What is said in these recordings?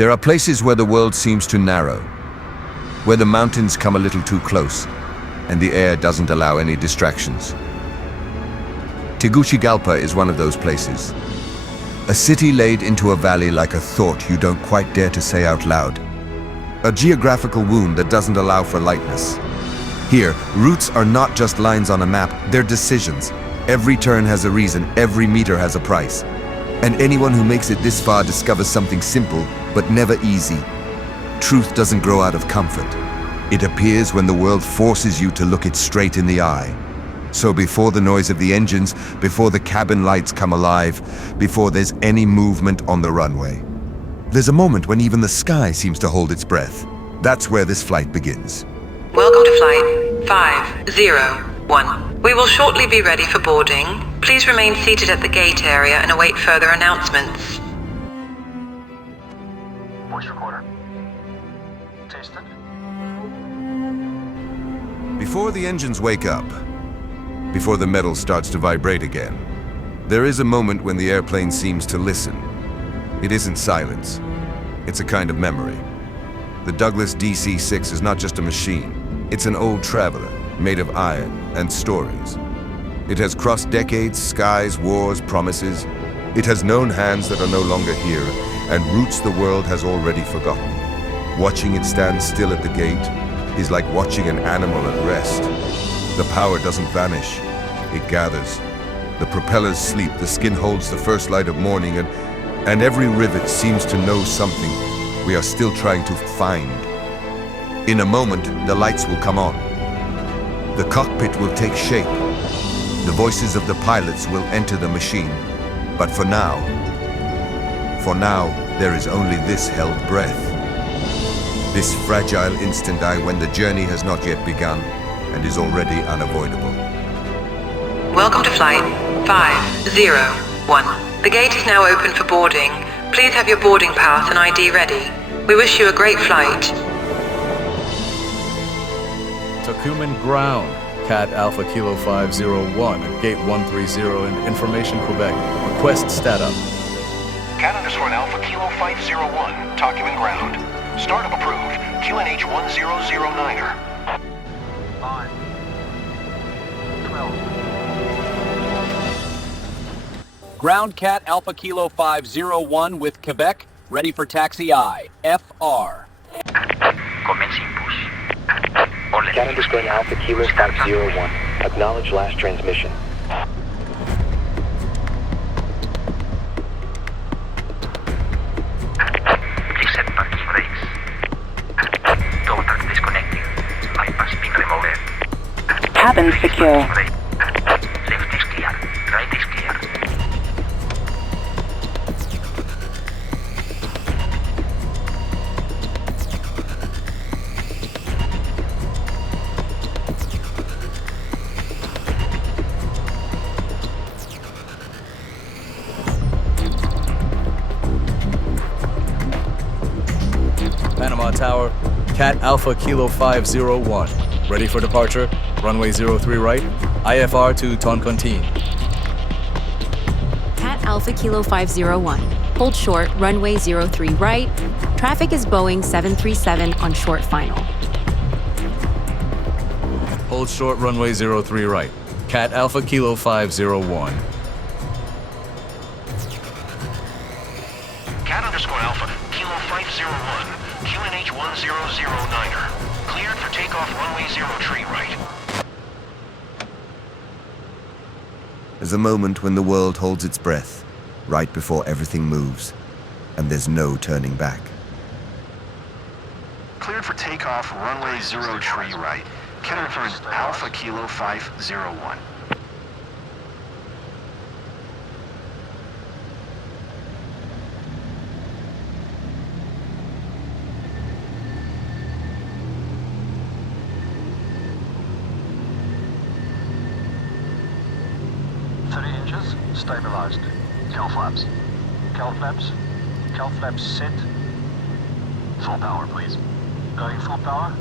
There are places where the world seems to narrow, where the mountains come a little too close, and the air doesn't allow any distractions. Tegucigalpa is one of those places. A city laid into a valley like a thought you don't quite dare to say out loud. A geographical wound that doesn't allow for lightness. Here, routes are not just lines on a map, they're decisions. Every turn has a reason, every meter has a price. And anyone who makes it this far discovers something simple, but never easy. Truth doesn't grow out of comfort. It appears when the world forces you to look it straight in the eye. So before the noise of the engines, before the cabin lights come alive, before there's any movement on the runway, there's a moment when even the sky seems to hold its breath. That's where this flight begins. Welcome to Flight 501. We will shortly be ready for boarding. Please remain seated at the gate area and await further announcements. Voice recorder. Tasted. Before the engines wake up, before the metal starts to vibrate again, there is a moment when the airplane seems to listen. It isn't silence. It's a kind of memory. The Douglas DC-6 is not just a machine. It's an old traveler, made of iron and stories. It has crossed decades, skies, wars, promises. It has known hands that are no longer here, and roots the world has already forgotten. Watching it stand still at the gate is like watching an animal at rest. The power doesn't vanish, it gathers. The propellers sleep, the skin holds the first light of morning, and every rivet seems to know something we are still trying to find. In a moment, the lights will come on. The cockpit will take shape. The voices of the pilots will enter the machine. But for now, there is only this held breath. This fragile instant when the journey has not yet begun and is already unavoidable. Welcome to Flight 501. The gate is now open for boarding. Please have your boarding pass and ID ready. We wish you a great flight. Toncontín ground. Cat Alpha Kilo 501 at Gate 130 in Information Quebec. Request status. Cat _ Alpha Kilo 501, Toncontín ground. Startup approved. QNH 1009er. 5. 12. Ground Cat Alpha Kilo 501 with Quebec, ready for taxi I. FR. Commencing push. Cat _ Alpha Kilo 501. Acknowledge last transmission. Please set parking brakes. Total disconnecting. Bypass being removed. Cabin secure. Left is clear. Right is clear. Panama Tower, Cat Alpha Kilo 501. Ready for departure. Runway 03 right. IFR to Toncontín. Cat Alpha Kilo 501. Hold short, runway 03 right. Traffic is Boeing 737 on short final. Hold short, runway 03 right. Cat Alpha Kilo 501. Cat _ Alpha Kilo 501. QNH 1009er. Cleared for takeoff runway 03 right. There's a moment when the world holds its breath, right before everything moves, and there's no turning back. Cleared for takeoff runway 03 right. Cat _ Alpha Kilo 501. Stabilized. Cal flaps. Cal flaps. Cal flaps set. Full power, please. Going full power.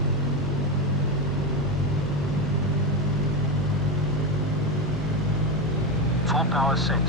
Full power set.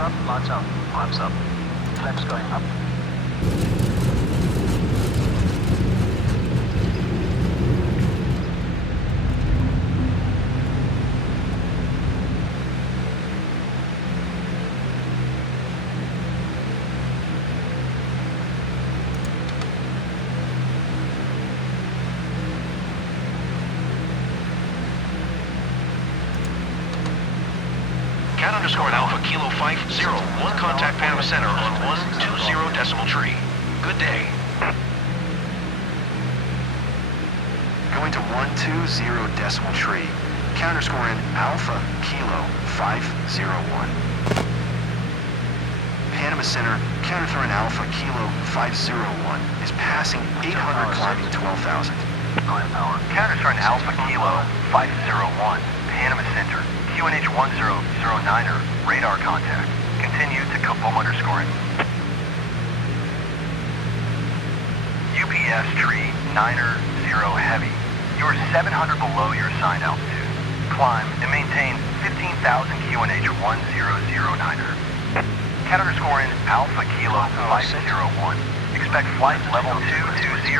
up, lots up. Lots up. Flaps going up. Cat underscore Alpha Kilo 50, 1 contact Panama Center on 120 decimal tree. Good day. Going to 120 decimal tree. Cat underscore in Alpha Kilo 501. Panama Center, Cat underscore in Alpha Kilo 501 is passing 800 climbing 12,000. Cat underscore Alpha Kilo 501, Panama Center. QNH 1009er, radar contact. Continue to confirm underscoring. UPS tree 90 heavy. You're 700 below your assigned altitude. Climb and maintain 15,000 QNH 1009er. Cat underscore in Alpha Kilo 501. Expect flight level 220.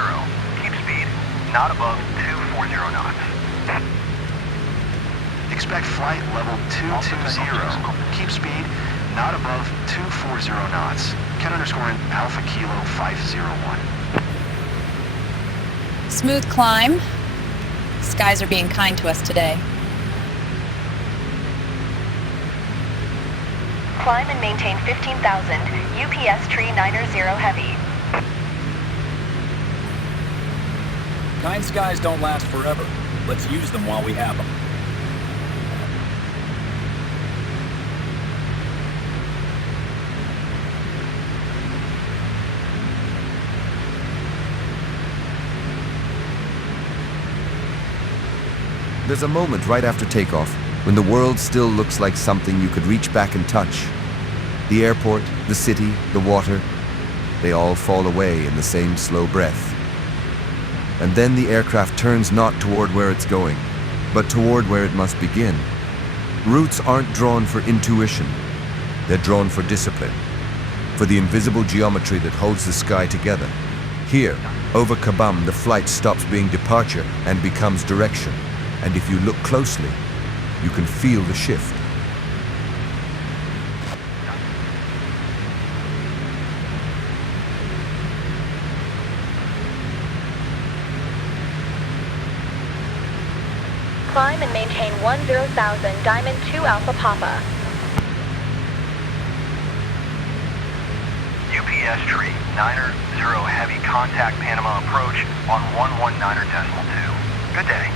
Keep speed not above 240 knots. Expect flight level 220. Keep speed not above 240 knots. Cat underscore in Alpha Kilo 501. Smooth climb. Skies are being kind to us today. Climb and maintain 15,000. UPS tree 90 heavy. Kind skies don't last forever. Let's use them while we have them. There's a moment right after takeoff when the world still looks like something you could reach back and touch. The airport, the city, the water, they all fall away in the same slow breath. And then the aircraft turns not toward where it's going, but toward where it must begin. Routes aren't drawn for intuition. They're drawn for discipline, for the invisible geometry that holds the sky together. Here, over Kabam, the flight stops being departure and becomes direction. And if you look closely, you can feel the shift. Climb and maintain 10,000 Diamond 2 Alpha Papa. UPS tree 90 heavy contact Panama approach on 119.2. Good day.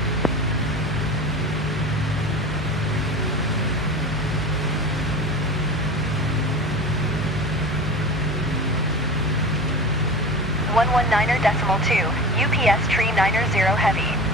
.2. UPS tree 90 heavy.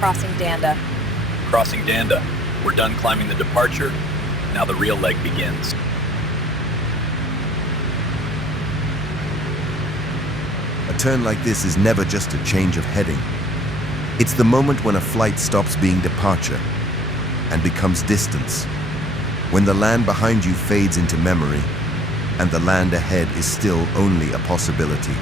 Crossing Danda. Crossing Danda. We're done climbing the departure. Now the real leg begins. A turn like this is never just a change of heading. It's the moment when a flight stops being departure and becomes distance. When the land behind you fades into memory and the land ahead is still only a possibility.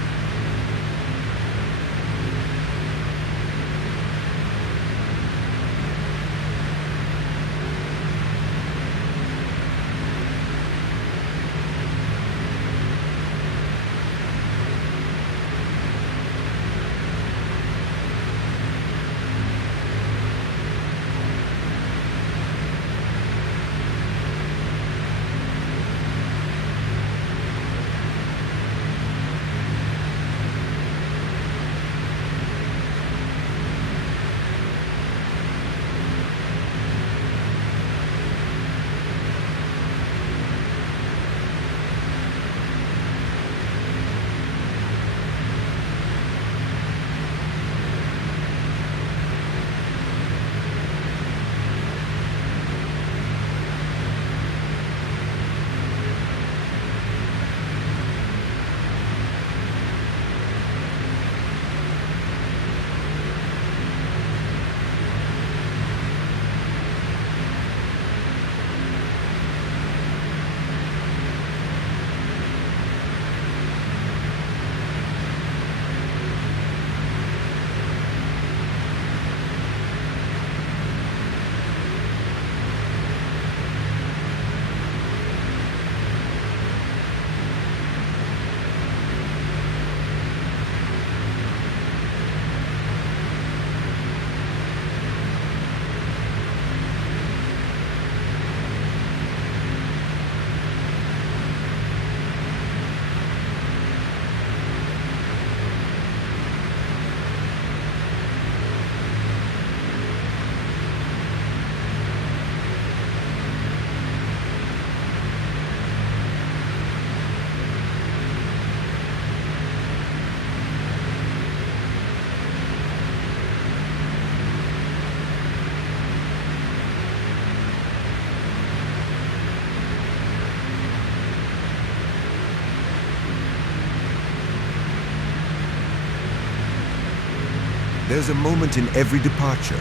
There's a moment in every departure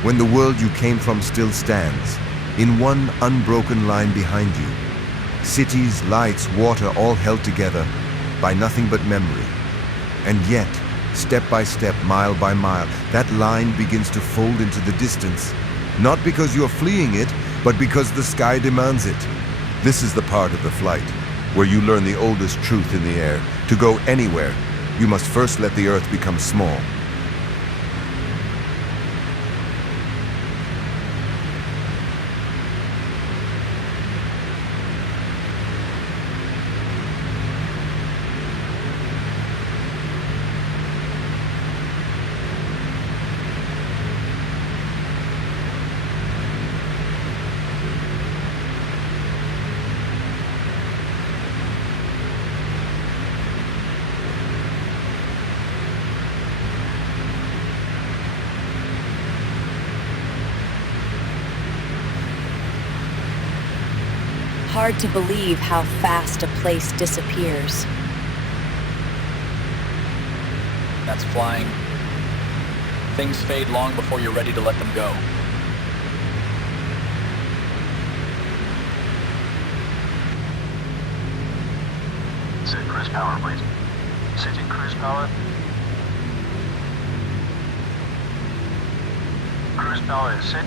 when the world you came from still stands, in one unbroken line behind you. Cities, lights, water, all held together by nothing but memory. And yet, step by step, mile by mile, that line begins to fold into the distance, not because you're fleeing it, but because the sky demands it. This is the part of the flight where you learn the oldest truth in the air. To go anywhere, you must first let the earth become small. Hard to believe how fast a place disappears. That's flying. Things fade long before you're ready to let them go. Sit cruise power, please. Sitting cruise power. Cruise power is set.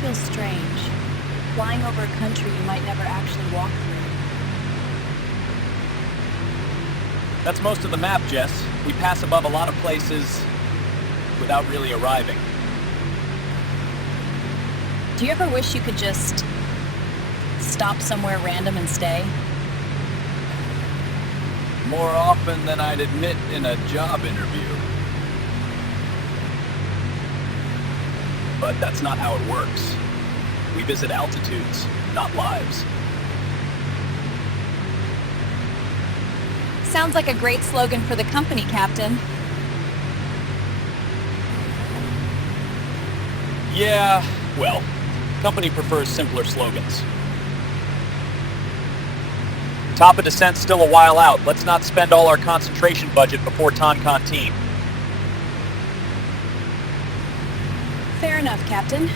Feels strange. Flying over a country you might never actually walk through. That's most of the map, Jess. We pass above a lot of places without really arriving. Do you ever wish you could just stop somewhere random and stay? More often than I'd admit in a job interview. But that's not how it works. We visit altitudes, not lives. Sounds like a great slogan for the company, Captain. Yeah, well, company prefers simpler slogans. Top of descent's still a while out. Let's not spend all our concentration budget before Toncontín. Fair enough, Captain.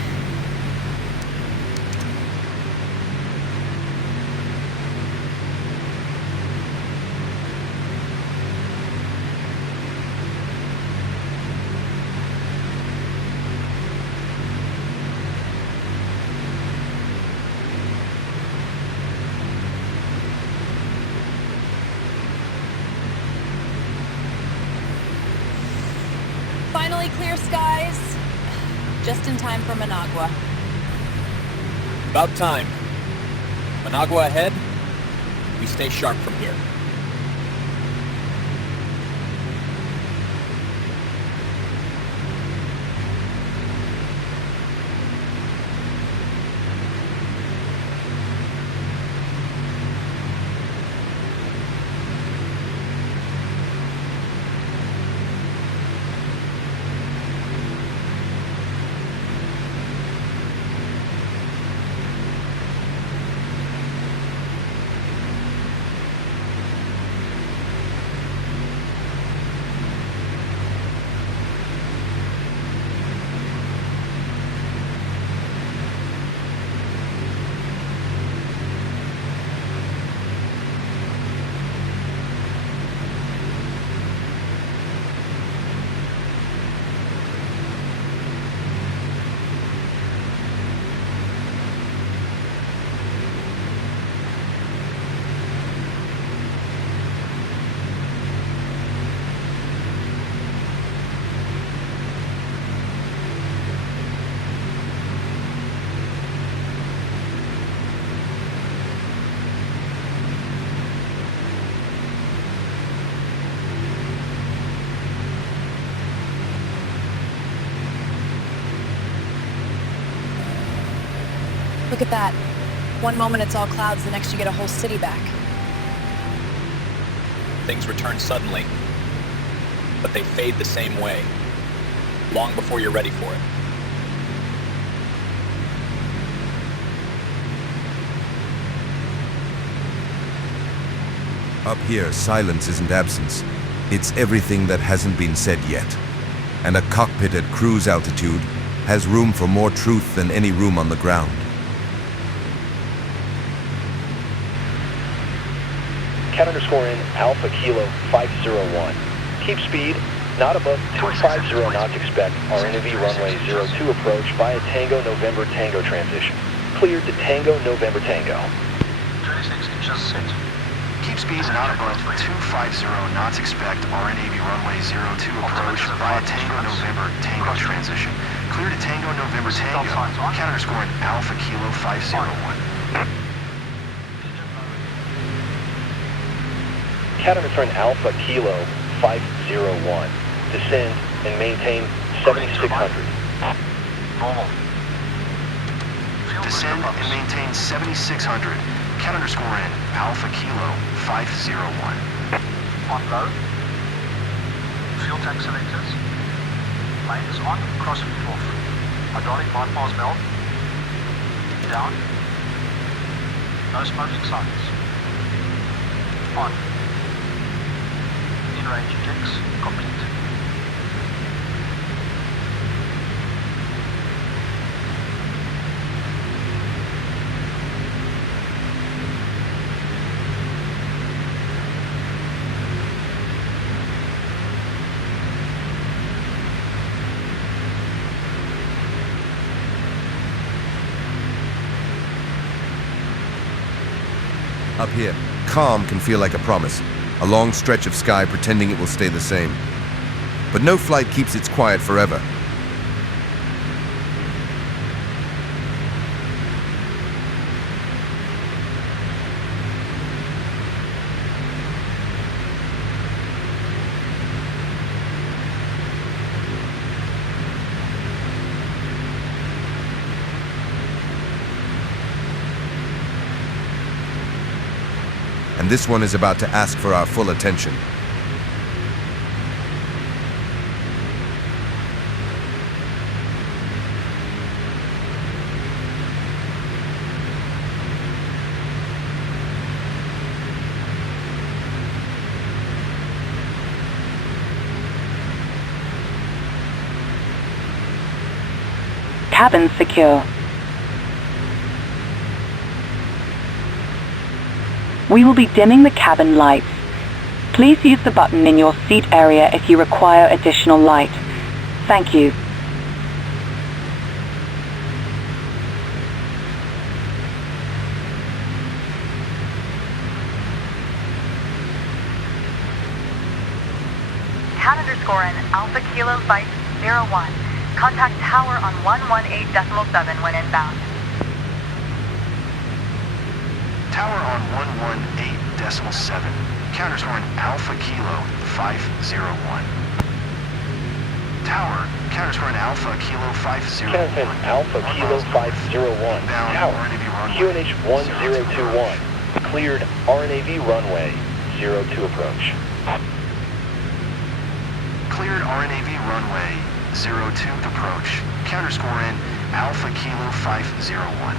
Finally clear skies. Just in time for Managua. About time. Managua ahead. We stay sharp from here. Look at that. One moment it's all clouds, the next you get a whole city back. Things return suddenly, but they fade the same way, long before you're ready for it. Up here, silence isn't absence. It's everything that hasn't been said yet. And a cockpit at cruise altitude has room for more truth than any room on the ground. Cat underscore in Alpha Kilo 501. Keep speed, not above 250 knots. Expect RNAV runway 02 approach via Tango November Tango transition. Cleared to Tango November Tango. 26 inches set. Keep speed not above 250 knots. Expect RNAV runway 02 approach via Tango November Tango transition. Clear to Tango November Tango. Cat underscore in Alpha Kilo 501. Cat underscore in Alpha Kilo 501. Descend and maintain 7600. Normal. Descend and maintain 7600. Cat underscore in Alpha Kilo 501. On low. Fuel tank selectors. Lane is on, cross feed off. Hydraulic bypass valve. Down. No smoking signs. On. In-range checks complete. Up here, calm can feel like a promise. A long stretch of sky pretending it will stay the same. But no flight keeps its quiet forever. And this one is about to ask for our full attention. Cabin secure. We will be dimming the cabin lights. Please use the button in your seat area if you require additional light. Thank you. Cat underscore in Alpha Kilo 501. Contact tower on 118.7 when inbound. Tower on 118.7. Cat underscore in Alpha Kilo 501. Tower, cat underscore in Alpha Kilo 501. Cat underscore in Alpha Kilo 501. Tower, QNH 1021. Cleared RNAV runway 02 approach. Cleared RNAV runway 02 approach. Cat underscore in Alpha Kilo 501.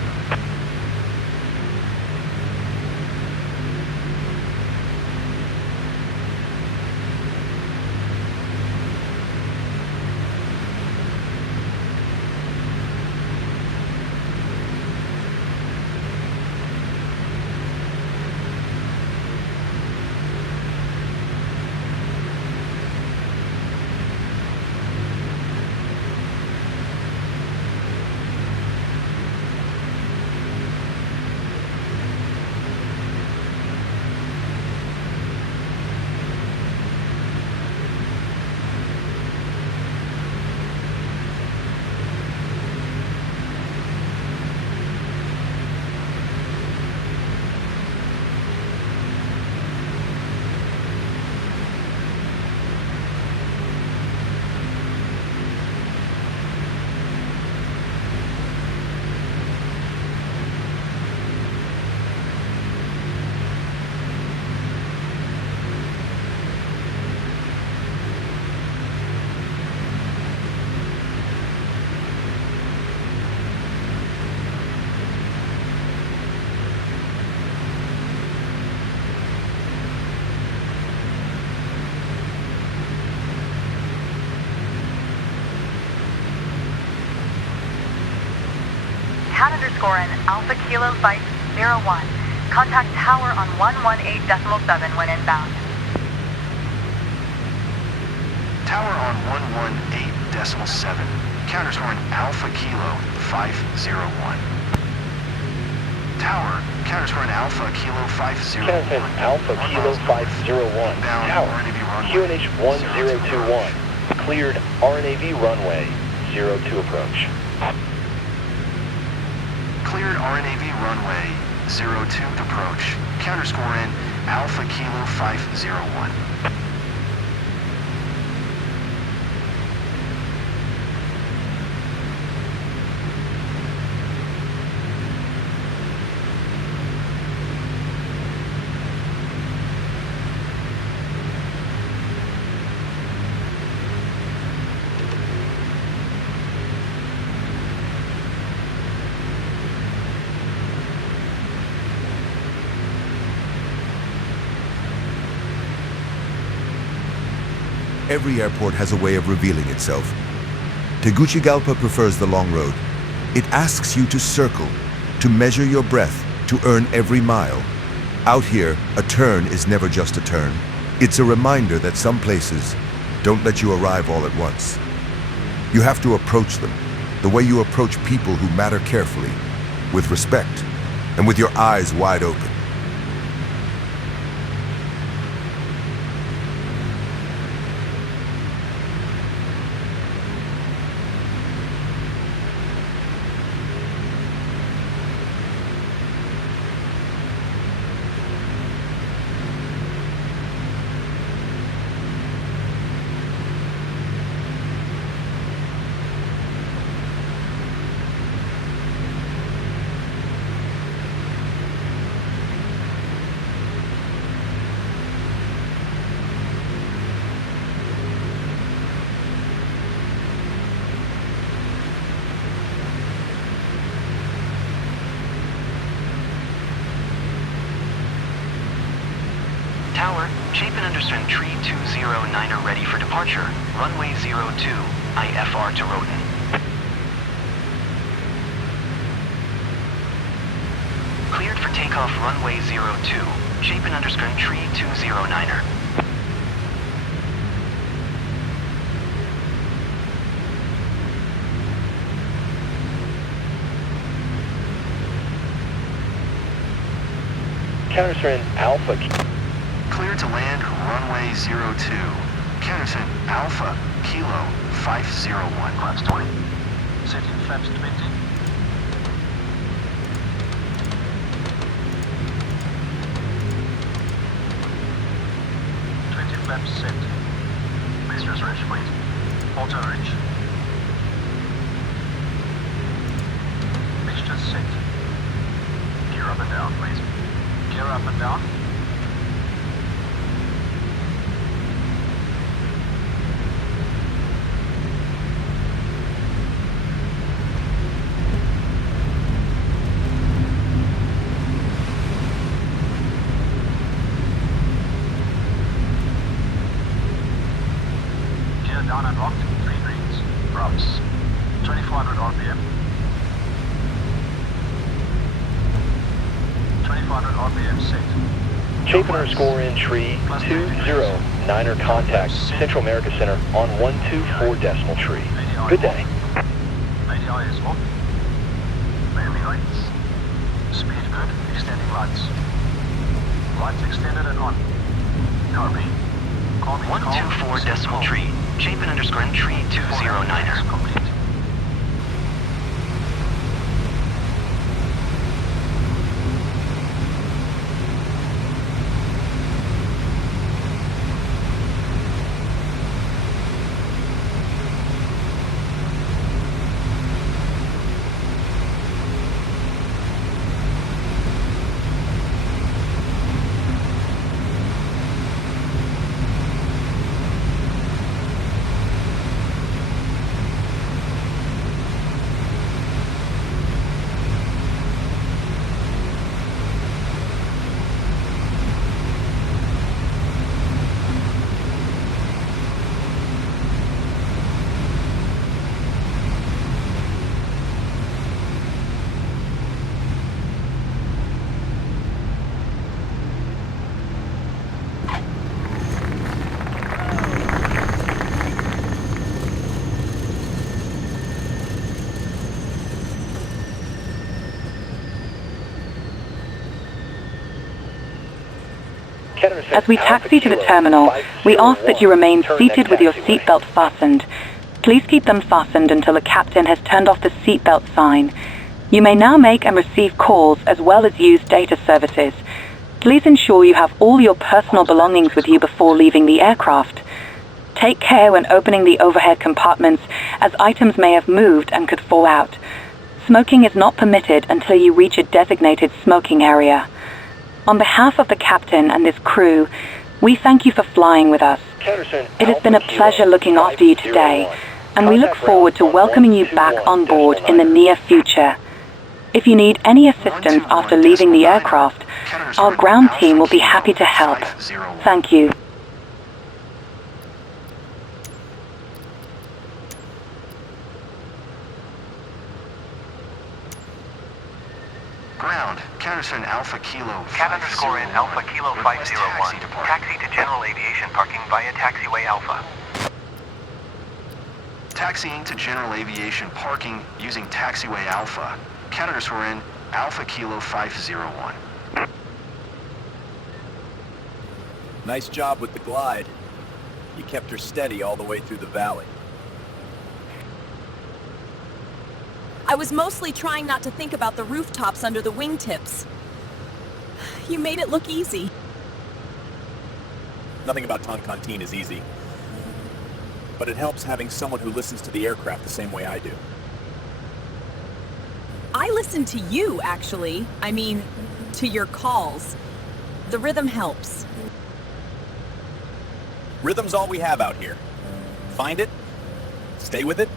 underscore in Alpha Kilo Flight 01. Contact tower on 118.7 when inbound. Tower on 118.7. Counter scoring Alpha Kilo 501. Tower, counter scoring Alpha Kilo 501. Counter Alpha Kilo 501. Tower, QNH 1021. Cleared RNAV runway 02 approach. Cleared RNAV runway 02 approach. Counter scoring Alpha Kilo 501. Every airport has a way of revealing itself. Tegucigalpa prefers the long road. It asks you to circle, to measure your breath, to earn every mile. Out here, a turn is never just a turn. It's a reminder that some places don't let you arrive all at once. You have to approach them, the way you approach people who matter carefully, with respect, and with your eyes wide open. Tower, shape and understand tree 209er ready for departure. Runway 02, IFR to Roten. Cleared for takeoff runway 02, shape and understand tree 209er. Counterstrand Alpha. Clear to land runway 02. Countersign Alpha Kilo 501. Flaps 20. Setting flaps 20. 20 flaps set. Mixtures rich, please. Auto rich. Mixtures set. Gear up and down, please. Gear up and down. Down and locked, 3 greens, drops, 2400 RPM, 2400 RPM set. Shape underscore in tree 209er contact Central America Center on 124 decimal tree. Good day. ADI is off. Landing lights. Speed good, extending lights. Lights extended and on. Copy. 124 decimal tree. Shape and underscore tree 209er. Complete. As we taxi to the terminal, we ask that you remain seated with your seatbelt fastened. Please keep them fastened until the captain has turned off the seatbelt sign. You may now make and receive calls as well as use data services. Please ensure you have all your personal belongings with you before leaving the aircraft. Take care when opening the overhead compartments, as items may have moved and could fall out. Smoking is not permitted until you reach a designated smoking area. On behalf of the captain and his crew, we thank you for flying with us. It has been a pleasure looking after you today, and we look forward to welcoming you back on board in the near future. If you need any assistance after leaving the aircraft, our ground team will be happy to help. Thank you. Ground, Countersign Alpha Kilo. Cat underscore in Alpha Kilo 501. Taxi to General Aviation Parking via Taxiway Alpha. Taxiing to General Aviation Parking using Taxiway Alpha. Cat underscore in Alpha Kilo 501. Nice job with the glide. You kept her steady all the way through the valley. I was mostly trying not to think about the rooftops under the wingtips. You made it look easy. Nothing about Toncontín is easy. But it helps having someone who listens to the aircraft the same way I do. I listen to you, actually. I mean, to your calls. The rhythm helps. Rhythm's all we have out here. Find it, stay with it,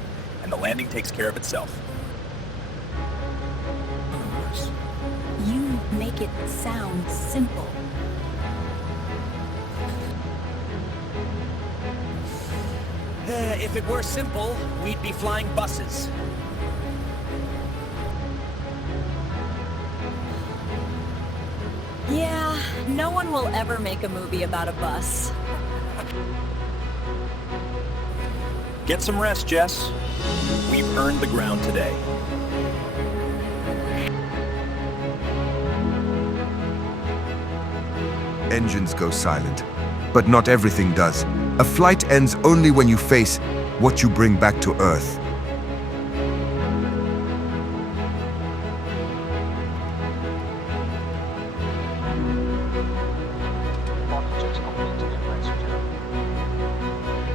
and the landing takes care of itself. You make it sound simple. If it were simple, we'd be flying buses. Yeah, no one will ever make a movie about a bus. Get some rest, Jess. We've earned the ground today. Engines go silent, but not everything does. A flight ends only when you face what you bring back to Earth.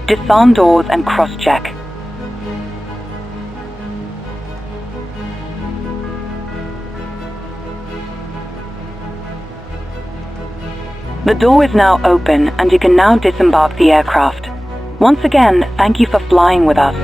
Disarm doors and cross-check. The door is now open and you can now disembark the aircraft. Once again, thank you for flying with us.